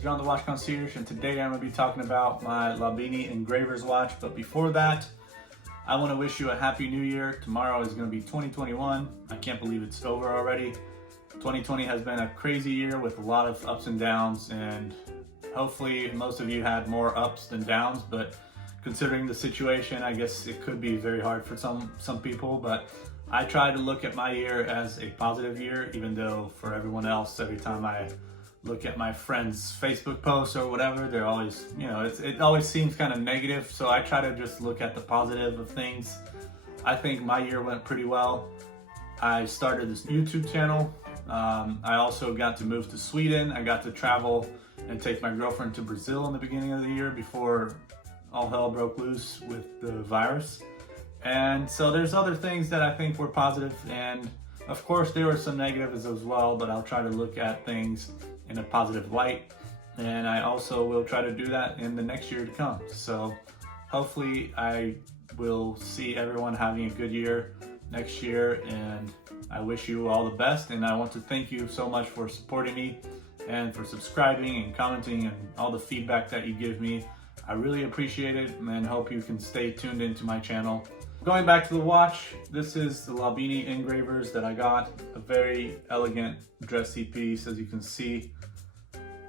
John the Watch Concierge, and today I'm going to be talking about my Lobinni Engraver's watch. But before that, I want to wish you a happy new year. Tomorrow is going to be 2021. I can't believe it's over already. 2020 has been a crazy year with a lot of ups and downs, and hopefully most of you had more ups than downs, but considering the situation, I guess it could be very hard for some people. But I try to look at my year as a positive year, even though for everyone else, every time I look at my friends' Facebook posts or whatever, they're always, it always seems kind of negative. So I try to just look at the positive of things. I think my year went pretty well. I started this YouTube channel. I also got to move to Sweden. I got to travel and take my girlfriend to Brazil in the beginning of the year before all hell broke loose with the virus. And so there's other things that I think were positive, and of course there were some negatives as well, but I'll try to look at things in a positive light, and I also will try to do that in the next year to come. So hopefully I will see everyone having a good year next year, and I wish you all the best. And I want to thank you so much for supporting me and for subscribing and commenting and all the feedback that you give me. I really appreciate it, and hope you can stay tuned into my channel. Going back to the watch, this is the Lobinni Engravers that I got. A very elegant dressy piece, as you can see.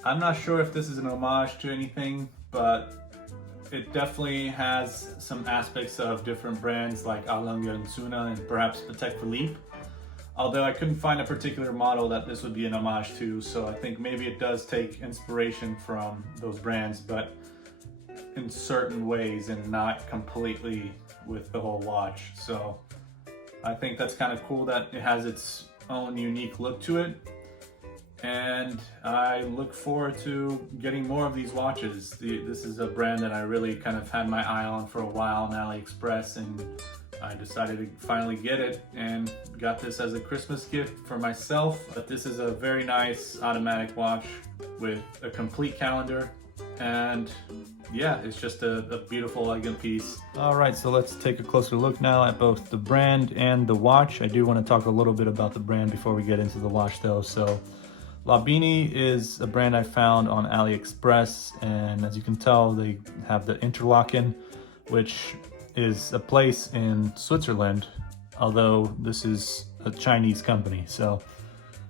I'm not sure if this is an homage to anything, but it definitely has some aspects of different brands like Lange and Söhne and perhaps Patek Philippe. Although I couldn't find a particular model that this would be an homage to, so I think maybe it does take inspiration from those brands, but in certain ways and not completely with the whole watch. So I think that's kind of cool that it has its own unique look to it, and I look forward to getting more of these watches. This is a brand that I really kind of had my eye on for a while on AliExpress, and I decided to finally get it and got this as a Christmas gift for myself. But this is a very nice automatic watch with a complete calendar, and yeah, it's just a beautiful, elegant piece. All right, so let's take a closer look now at both the brand and the watch. I do want to talk a little bit about the brand before we get into the watch though. So Lobinni is a brand I found on AliExpress, and as you can tell, they have the Interlaken, which is a place in Switzerland, although this is a Chinese company. So,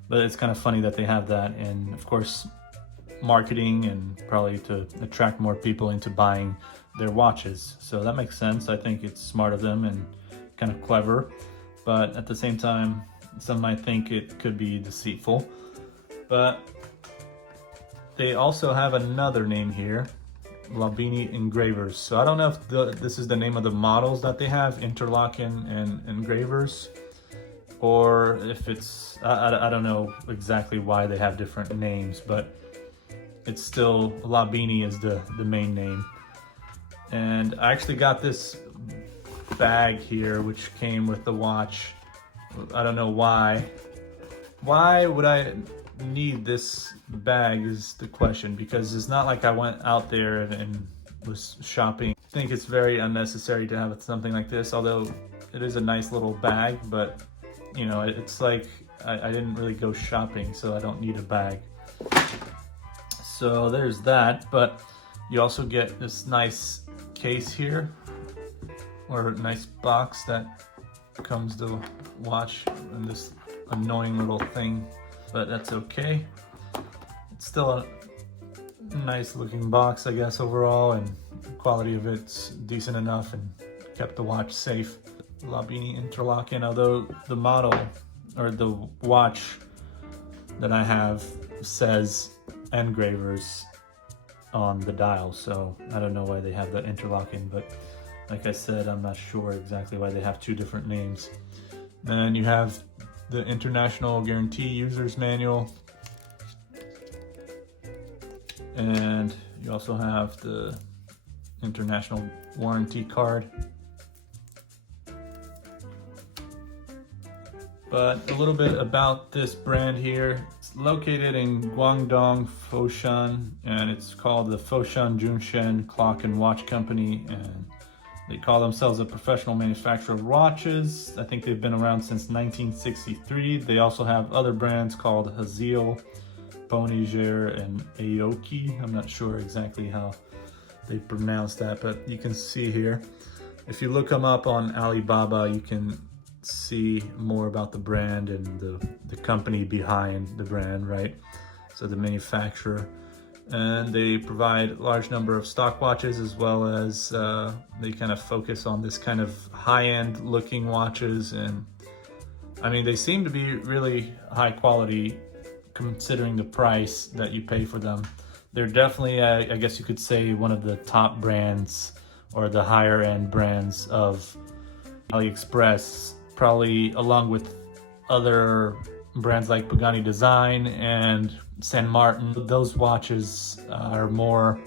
but it's kind of funny that they have that, and of course, marketing and probably to attract more people into buying their watches. So that makes sense. I think it's smart of them and kind of clever, but at the same time, some might think it could be deceitful. But they also have another name here, Lobinni Engravers. So I don't know if this is the name of the models that they have, Interlaken and Engravers, or if it's, I don't know exactly why they have different names, but it's still Lobinni is the main name. And I actually got this bag here, which came with the watch. I don't know why. Why would I need this bag is the question, because it's not like I went out there and was shopping. I think it's very unnecessary to have something like this, although it is a nice little bag, but it's like I didn't really go shopping, so I don't need a bag. So there's that, but you also get this nice case here, or a nice box that comes to watch, and this annoying little thing, but that's okay. It's still a nice looking box, I guess, overall, and the quality of it's decent enough and kept the watch safe. Lobinni Interlaken, although the model or the watch that I have says Engravers on the dial, so I don't know why they have the Interlaken, but like I said, I'm not sure exactly why they have two different names. Then you have the International Guarantee User's Manual, and you also have the International Warranty Card. But a little bit about this brand here. It's located in Guangdong, Foshan, and it's called the Foshan Junshen Clock and Watch Company, and they call themselves a professional manufacturer of watches. I think they've been around since 1963. They also have other brands called Hazel, Poniger and Aoki. I'm not sure exactly how they pronounce that, but you can see here. If you look them up on Alibaba, you can see more about the brand and the company behind the brand, right? So the manufacturer. And they provide a large number of stock watches, as well as they kind of focus on this kind of high-end looking watches. And I mean, they seem to be really high quality considering the price that you pay for them. They're definitely, I guess you could say, one of the top brands or the higher end brands of AliExpress, probably along with other brands like Pagani Design and San Martin. Those watches are more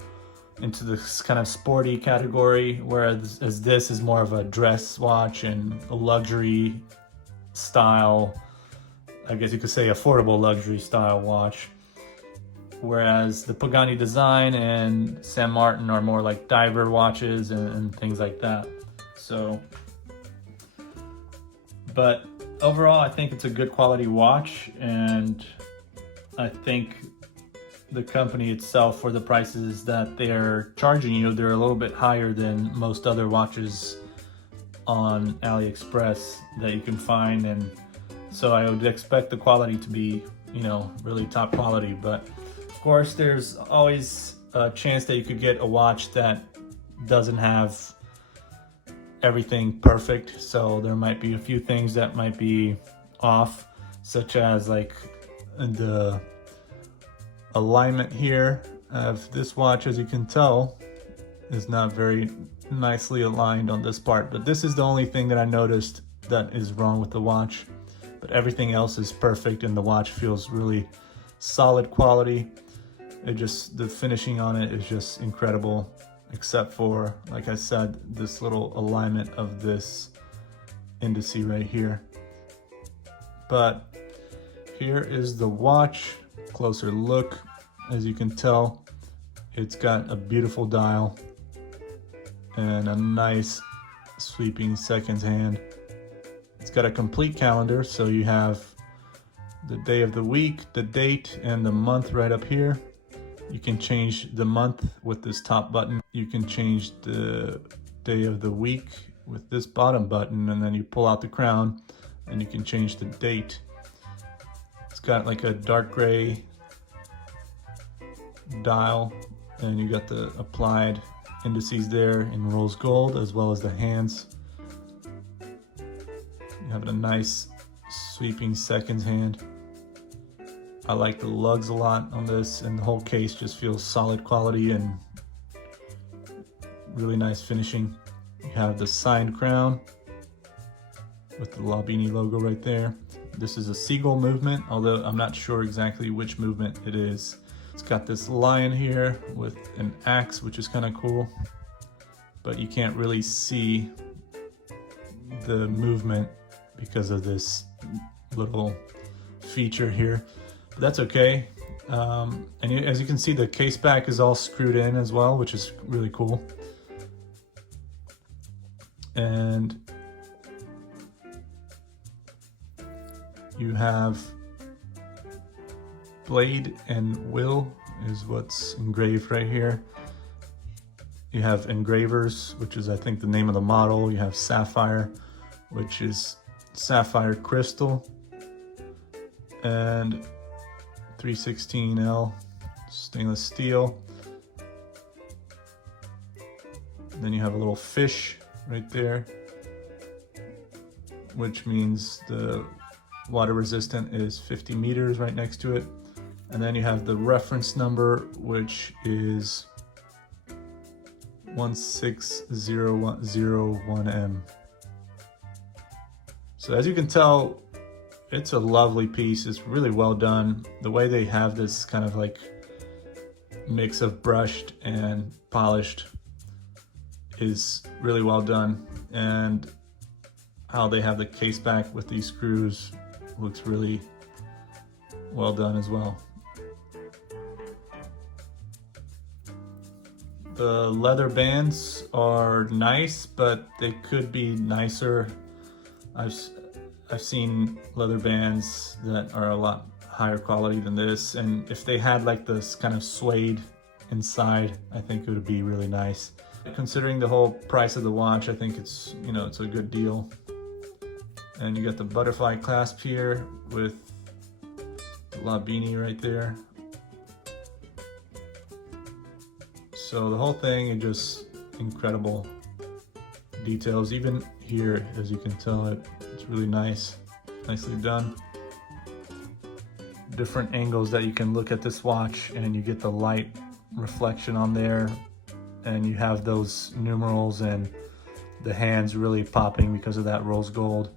into this kind of sporty category, whereas this is more of a dress watch and a luxury style, I guess you could say affordable luxury style watch. Whereas the Pagani Design and San Martin are more like diver watches and things like that. So, but overall, I think it's a good quality watch, and I think the company itself, for the prices that they're charging you, they're a little bit higher than most other watches on AliExpress that you can find. And so I would expect the quality to be, you know, really top quality. But of course, there's always a chance that you could get a watch that doesn't have everything perfect. So there might be a few things that might be off, such as like the alignment here of this watch, as you can tell, is not very nicely aligned on this part. But this is the only thing that I noticed that is wrong with the watch. But everything else is perfect, and the watch feels really solid quality. The finishing on it is just incredible, except for, like I said, this little alignment of this indice right here. But here is the watch, closer look. As you can tell, it's got a beautiful dial and a nice sweeping seconds hand. It's got a complete calendar, so you have the day of the week, the date, and the month right up here. You can change the month with this top button. You can change the day of the week with this bottom button, and then you pull out the crown and you can change the date. It's got like a dark gray dial, and you got the applied indices there in rose gold, as well as the hands. You have a nice sweeping seconds hand. I like the lugs a lot on this, and the whole case just feels solid quality and really nice finishing. You have the signed crown with the Lobinni logo right there. This is a seagull movement, although I'm not sure exactly which movement it is. It's got this lion here with an axe, which is kind of cool, but you can't really see the movement because of this little feature here. But that's okay. As you can see, the case back is all screwed in as well, which is really cool. And you have Blade and Will is what's engraved right here. You have engravers, which is I think the name of the model. You have Sapphire, which is sapphire crystal, and 316L stainless steel. And then you have a little fish right there, which means the water resistant is 50 meters right next to it. And then you have the reference number, which is 16001M. So as you can tell, it's a lovely piece. It's really well done. The way they have this kind of like mix of brushed and polished is really well done. And how they have the case back with these screws looks really well done as well. The leather bands are nice, but they could be nicer. I've seen leather bands that are a lot higher quality than this. And if they had like this kind of suede inside, I think it would be really nice. Considering the whole price of the watch, I think it's, you know, it's a good deal. And you got the butterfly clasp here with Lobinni right there. So the whole thing is just incredible details. Even here, as you can tell, it's really nice, nicely done. Different angles that you can look at this watch, and you get the light reflection on there, and you have those numerals and the hands really popping because of that rose gold.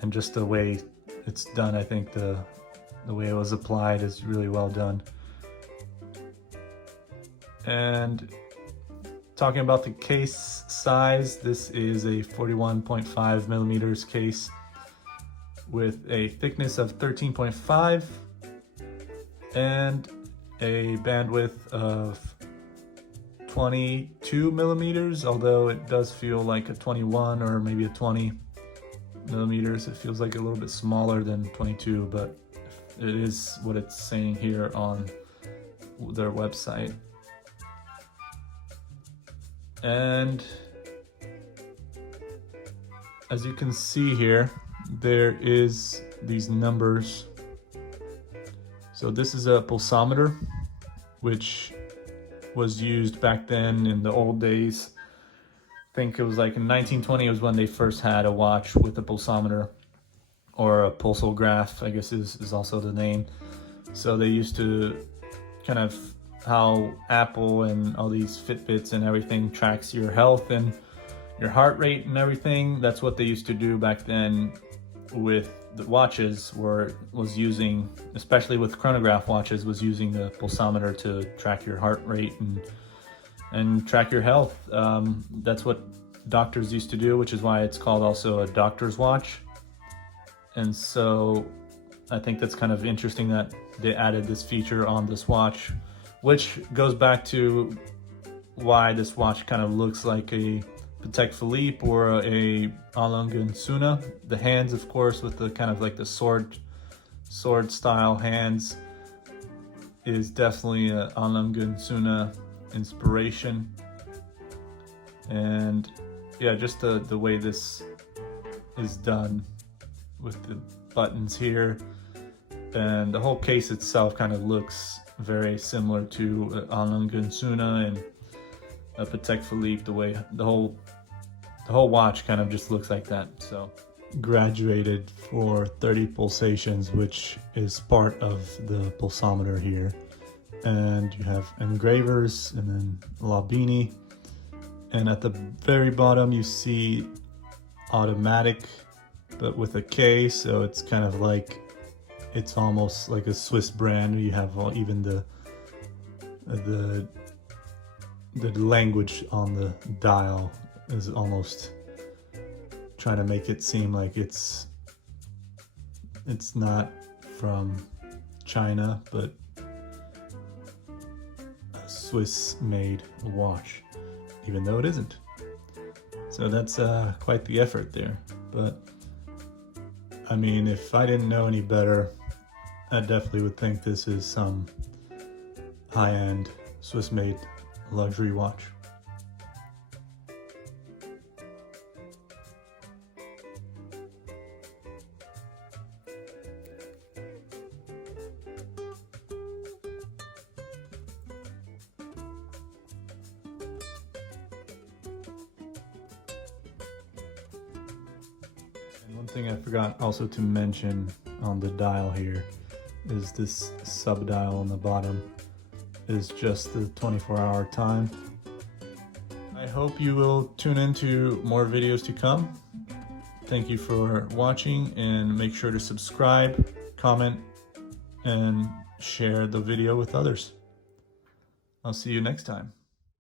And just the way it's done, I think the way it was applied is really well done. And talking about the case size, this is a 41.5 millimeters case with a thickness of 13.5 and a bandwidth of 22 millimeters, although it does feel like a 21 or maybe a 20 millimeters. It feels like a little bit smaller than 22, but it is what it's saying here on their website. And as you can see here, there is these numbers. So this is a pulsometer, which was used back then in the old days. I think it was like in 1920 was when they first had a watch with a pulsometer, or a pulsograph, I guess is also the name. So they used to kind of how Apple and all these Fitbits and everything tracks your health and your heart rate and everything. That's what they used to do back then with the watches, was using, especially with chronograph watches, was using the pulsometer to track your heart rate and track your health. That's what doctors used to do, which is why it's called also a doctor's watch. And so I think that's kind of interesting that they added this feature on this watch, which goes back to why this watch kind of looks like a Patek Philippe or a Lange Söhne. The hands, of course, with the kind of like the sword style hands, is definitely a Lange Söhne inspiration. And yeah, just the way this is done with the buttons here, and the whole case itself kind of looks very similar to Lange Söhne and a Patek Philippe. The way the whole watch kind of just looks like that. So graduated for 30 pulsations, which is part of the pulsometer here. And you have engravers and then Lobinni. And at the very bottom you see automatic, but with a K, so it's kind of like, it's almost like a Swiss brand. You have even the language on the dial is almost trying to make it seem like it's not from China, but a Swiss-made watch, even though it isn't. So that's quite the effort there. But I mean, if I didn't know any better, I definitely would think this is some high-end Swiss-made luxury watch. And one thing I forgot also to mention on the dial here is this sub-dial on the bottom is just the 24-hour time. I hope you will tune into more videos to come. Thank you for watching, and make sure to subscribe, comment, and share the video with others. I'll see you next time.